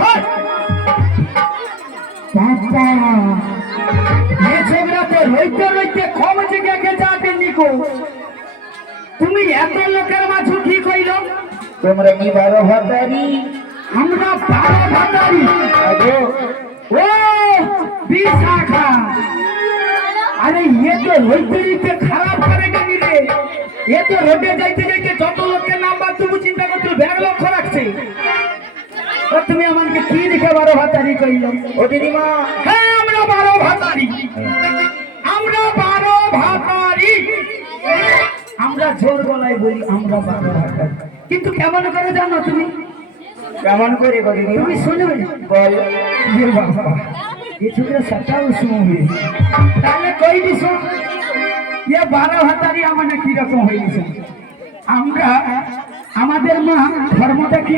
হ্যাঁ। তুমি এত লোকের মাঝে ঠিক হইল তোমরা কি বারো ভাতারি আমরা বারো ভাতারি ও বিশাখা। আরে ইয়ে তো রইতে খারাপ করে গেলি রে। এ তো রোডে যাইতে যাইতে যত লোকের নাম্বার তুমি চিন্তা করতে ব্যাগ লক্ষ্য রাখছে ও তুমি আমাকে কি লিখে বারো ভাতারি কইল ও দিদিমা হ্যাঁ আমরা বারো ভাতারি আমরা বারো ভাতারি আমরা জোর গলায় বলি আমরা বারো ভাতারি কিন্তু কেমন করে জানো তুমি কেমন করে গো দিদিমা তুমি শুনবে বল ये बाबा ये छोकरा सच्चा उसमें তাহলে কই দিছ ये বারো হাতারি আমাদের কি রকম হয়ে গেছে। আমরা, আমাদের মা ধর্মটা কি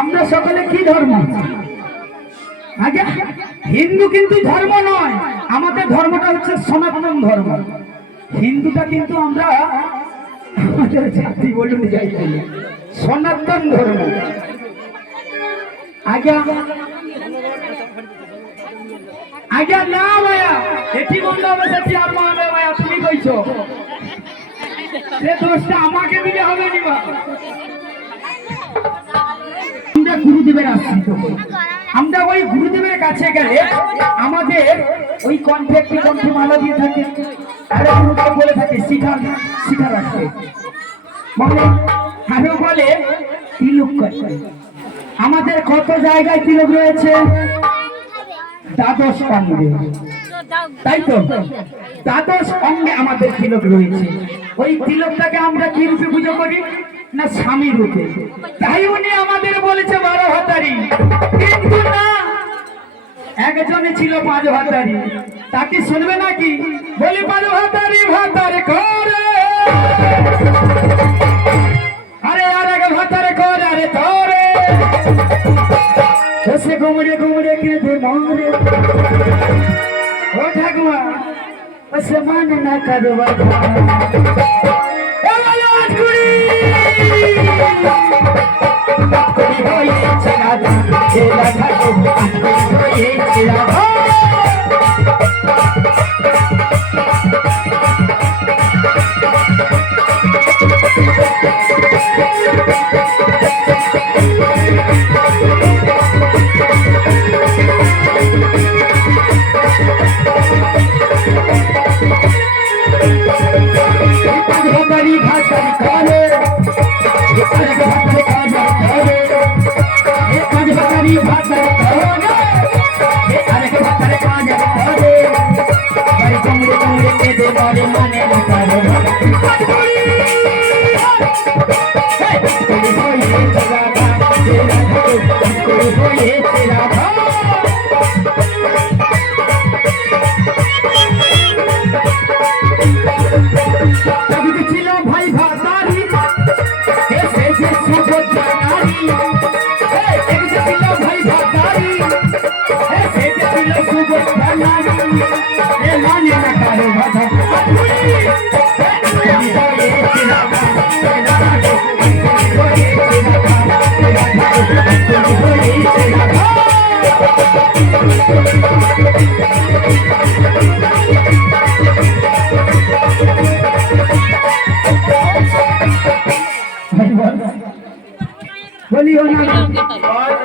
আমরা সকলে কি ধর্ম? হিন্দু কিন্তু ধর্ম নয়। আমাদের ধর্মটা হচ্ছে সনাতন ধর্ম। হিন্দুটা কিন্তু আমরা আমাদের জাতি বলুন সনাতন ধর্ম। আগে আগে না ভাইয়া, এটি বন্ধ হবে সেটি ভাইয়া তুমি কইছো। সে দোষটা আমাকে দিলে হবে নি আমরা গুরুদেবের আশ্রিত। আমরা ওই গুরুদেবের কাছে গেলে আমাদের ওই কণ্ঠে একটি কণ্ঠে মালা দিয়ে থাকে। আরে গুরুদেব বলে থাকে শিখা শিখা রাখতে বলে, আরও বলে তিলক করতে আমাদের কত জায়গায় তিলক রয়েছে? দ্বাদশ অঙ্গে। তাই তো? দ্বাদশ অঙ্গে আমাদের তিলক রয়েছে। ওই তিলকটাকে আমরা কি রূপে পুজো করি? না স্বামী রূপে। তাই উনি আমাদের বলেছে বারো হাতারি। কিন্তু না, একজনে ছিল পাঁচ ভাতারি তাকে শুনবে নাকি? বলি পাঁচ ভাতারি ভাতার করে જશે ઘુમડે ઘુમડે કે તે મોરે. ઓ ઠાકવા બસ માન ના કરવા ચલા Hey, man, you're not going to Ini orang.